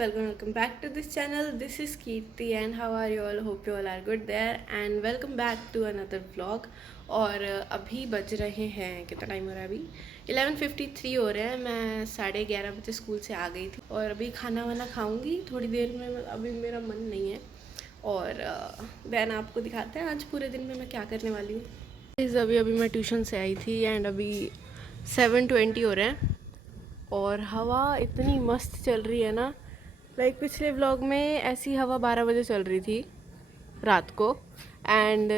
welcome back to this channel. This is Kirti and how are you all? Hope you all are good there and welcome back to another vlog. और अभी बज रहे हैं, कितना time हो रहा है अभी 11:53 हो रहे हैं। मैं 11:30 बजे स्कूल से आ गई थी और अभी खाना वाना खाऊंगी थोड़ी देर में। अभी मेरा मन नहीं है और देन आपको दिखाते हैं आज पूरे दिन में मैं क्या करने वाली हूँ। अभी मैं ट्यूशन से आई थी एंड अभी 7:20 हो रहे हैं और हवा इतनी मस्त चल रही है ना। लाइक पिछले व्लॉग में ऐसी हवा 12 बजे चल रही थी रात को एंड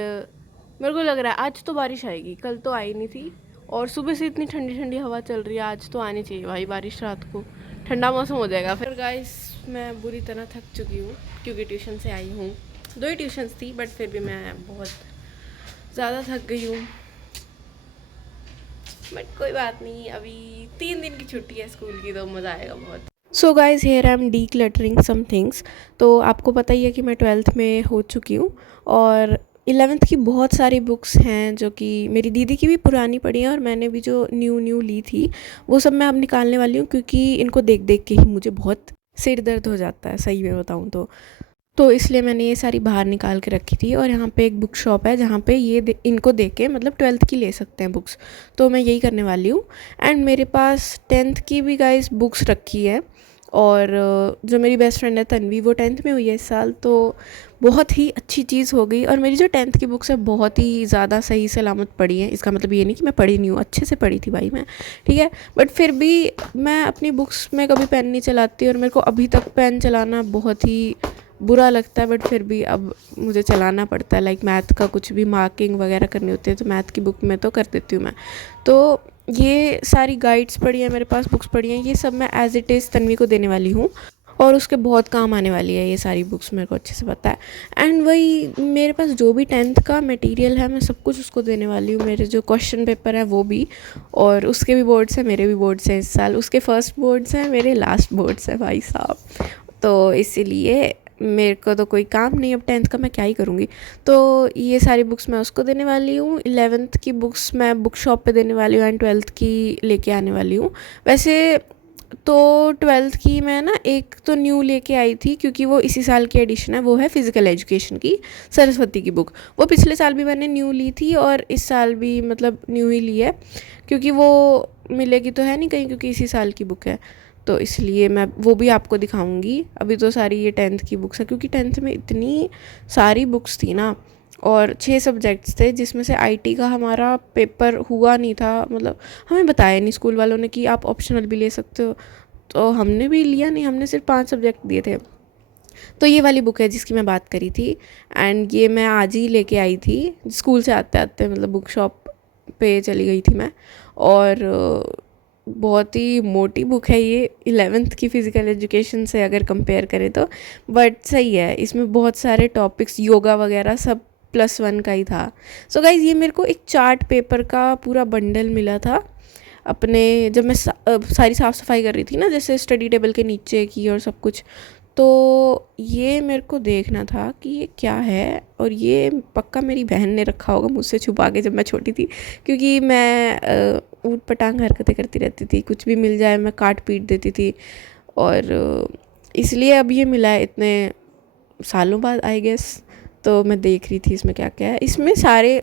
मेरे को लग रहा है आज तो बारिश आएगी। कल तो आई नहीं थी और सुबह से इतनी ठंडी ठंडी हवा चल रही है, आज तो आनी चाहिए भाई बारिश। रात को ठंडा मौसम हो जाएगा। फिर गाइस मैं बुरी तरह थक चुकी हूँ क्योंकि ट्यूशन से आई हूँ। 2 ही ट्यूशन्स थी बट फिर भी मैं बहुत ज़्यादा थक गई हूँ। बट कोई बात नहीं, अभी 3 दिन की छुट्टी है स्कूल की तो मज़ा आएगा बहुत। So guys here I am decluttering some things. तो आपको पता ही है कि मैं 12th में हो चुकी हूँ और 11th की बहुत सारी बुक्स हैं जो कि मेरी दीदी की भी पुरानी पड़ी हैं और मैंने भी जो न्यू ली थी वो सब मैं अब निकालने वाली हूँ क्योंकि इनको देख देख के ही मुझे बहुत सिर दर्द हो जाता है, सही में बताऊँ तो इसलिए मैंने ये सारी बाहर निकाल के रखी थी। और यहाँ पे एक बुक शॉप है जहाँ पे इनको देख के मतलब 12th की ले सकते हैं बुक्स, तो मैं यही करने वाली हूँ। एंड मेरे पास 10th की भी गाइस बुक्स रखी है और जो मेरी बेस्ट फ्रेंड है तन्वी वो 10th में हुई है इस साल, तो बहुत ही अच्छी चीज़ हो गई। और मेरी जो 10th की बुक्स है बहुत ही ज़्यादा सही सलामत पड़ी है। इसका मतलब ये नहीं कि मैं पढ़ी नहीं हूँ, अच्छे से पढ़ी थी भाई मैं, ठीक है। बट फिर भी मैं अपनी बुक्स में कभी पेन नहीं चलाती और मेरे को अभी तक पेन चलाना बहुत ही बुरा लगता है। बट फिर भी अब मुझे चलाना पड़ता है। लाइक मैथ का कुछ भी मार्किंग वगैरह करनी होती है तो मैथ की बुक में तो कर देती हूँ मैं। तो ये सारी गाइड्स पढ़ी हैं मेरे पास, बुक्स पढ़ी हैं, ये सब मैं एज इट इज़ तन्वी को देने वाली हूँ और उसके बहुत काम आने वाली है ये सारी बुक्स, मेरे को अच्छे से पता है। एंड वही मेरे पास जो भी 10th का मटेरियल है मैं सब कुछ उसको देने वाली हूँ। मेरे जो क्वेश्चन पेपर है वो भी, और उसके भी बोर्ड्स हैं, मेरे भी बोर्ड्स हैं इस साल। उसके फर्स्ट बोर्ड्स हैं, मेरे लास्ट बोर्ड्स हैं भाई साहब। तो इसीलिए मेरे को तो कोई काम नहीं, अब 10th का मैं क्या ही करूँगी। तो ये सारी बुक्स मैं उसको देने वाली हूँ। 11th की बुक्स मैं बुक शॉप पे देने वाली हूँ एंड 12th की लेके आने वाली हूँ। वैसे तो 12th की मैं ना एक तो न्यू लेके आई थी क्योंकि वो इसी साल की एडिशन है, वो है फिज़िकल एजुकेशन की सरस्वती की बुक। वो पिछले साल भी मैंने न्यू ली थी और इस साल भी मतलब न्यू ही ली है क्योंकि वो मिलेगी तो है नहीं कहीं, क्योंकि इसी साल की बुक है तो इसलिए मैं वो भी आपको दिखाऊंगी। अभी तो सारी ये 10th की बुक्स है क्योंकि 10th में इतनी सारी बुक्स थी ना और 6 सब्जेक्ट्स थे जिसमें से आईटी का हमारा पेपर हुआ नहीं था। मतलब हमें बताया नहीं स्कूल वालों ने कि आप ऑप्शनल भी ले सकते हो, तो हमने भी लिया नहीं, हमने सिर्फ 5 सब्जेक्ट दिए थे। तो ये वाली बुक है जिसकी मैं बात करी थी एंड ये मैं आज ही लेके आई थी स्कूल से आते आते, मतलब बुक शॉप पे चली गई थी मैं। और बहुत ही मोटी बुक है ये 11th की फ़िज़िकल एजुकेशन से अगर कंपेयर करें तो, बट सही है। इसमें बहुत सारे टॉपिक्स योगा वगैरह सब +1 का ही था। सो गाइज़ ये मेरे को एक चार्ट पेपर का पूरा बंडल मिला था अपने, जब मैं सारी साफ़ सफाई कर रही थी ना, जैसे स्टडी टेबल के नीचे की और सब कुछ। तो ये मेरे को देखना था कि ये क्या है, और ये पक्का मेरी बहन ने रखा होगा मुझसे छुपा के जब मैं छोटी थी, क्योंकि मैं ऊट पटांग हरकतें करती रहती थी, कुछ भी मिल जाए मैं काट पीट देती थी। और इसलिए अब ये मिला है इतने सालों बाद आई गेस। तो मैं देख रही थी इसमें क्या क्या है। इसमें सारे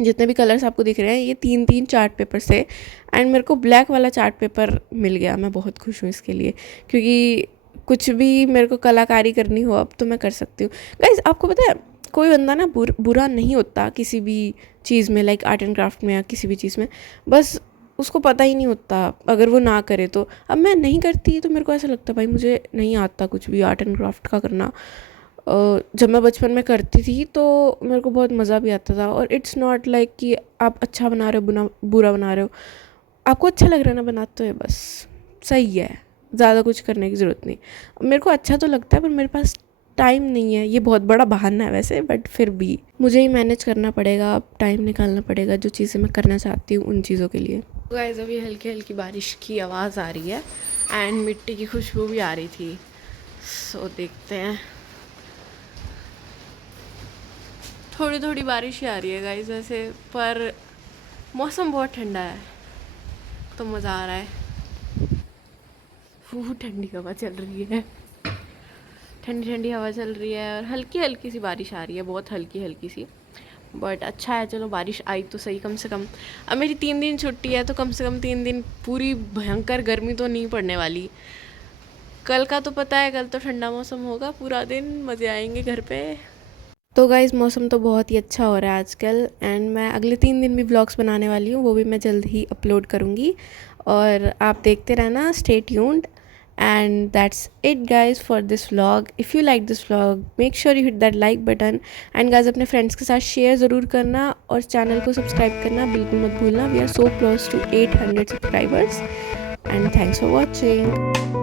जितने भी कलर्स आपको दिख रहे हैं ये 3 चार्ट पेपर थे एंड मेरे को ब्लैक वाला चार्ट पेपर मिल गया। मैं बहुत खुश हूँ इसके लिए क्योंकि कुछ भी मेरे को कलाकारी करनी हो अब तो मैं कर सकती हूँ। गाइस आपको पता है कोई बंदा ना बुरा नहीं होता किसी भी चीज़ में, लाइक आर्ट एंड क्राफ्ट में या किसी भी चीज़ में, बस उसको पता ही नहीं होता अगर वो ना करे तो। अब मैं नहीं करती तो मेरे को ऐसा लगता भाई मुझे नहीं आता कुछ भी आर्ट एंड क्राफ्ट का करना। जब मैं बचपन में करती थी तो मेरे को बहुत मज़ा भी आता था। और इट्स नॉट लाइक कि आप अच्छा बना रहे हो बुरा बना रहे हो, आपको अच्छा लग रहा है ना बनाते हुए, बस सही है, ज़्यादा कुछ करने की ज़रूरत नहीं। मेरे को अच्छा तो लगता है पर मेरे पास टाइम नहीं है, ये बहुत बड़ा बहाना है वैसे, बट फिर भी मुझे ही मैनेज करना पड़ेगा, अब टाइम निकालना पड़ेगा जो चीज़ें मैं करना चाहती हूँ उन चीज़ों के लिए। गाइस अभी हल्की हल्की बारिश की आवाज़ आ रही है एंड मिट्टी की खुशबू भी आ रही थी। सो देखते हैं, थोड़ी थोड़ी बारिश ही आ रही है गाइस वैसे, पर मौसम बहुत ठंडा है तो मज़ा आ रहा है। ठंडी हवा चल रही है। ठंडी ठंडी हवा चल रही है और हल्की हल्की सी बारिश आ रही है, बहुत हल्की हल्की सी। बट अच्छा है, चलो बारिश आई तो सही कम से कम। अब मेरी 3 दिन छुट्टी है तो कम से कम 3 दिन पूरी भयंकर गर्मी तो नहीं पड़ने वाली। कल का तो पता है, कल तो ठंडा मौसम होगा, पूरा दिन मज़े आएंगे घर पे। तो गाइज़ मौसम तो बहुत ही अच्छा हो रहा है आजकल, एंड मैं अगले 3 दिन भी व्लॉग्स बनाने वाली हूँ, वो भी मैं जल्द ही अपलोड करूँगी। और आप देखते रहना, stay tuned. And that's it guys for this vlog. If you like this vlog make sure you hit that like button. And guys अपने फ्रेंड्स के साथ शेयर ज़रूर करना और चैनल को सब्सक्राइब करना बिल्कुल मत भूलना। We are so close to 800 subscribers. And thanks for watching.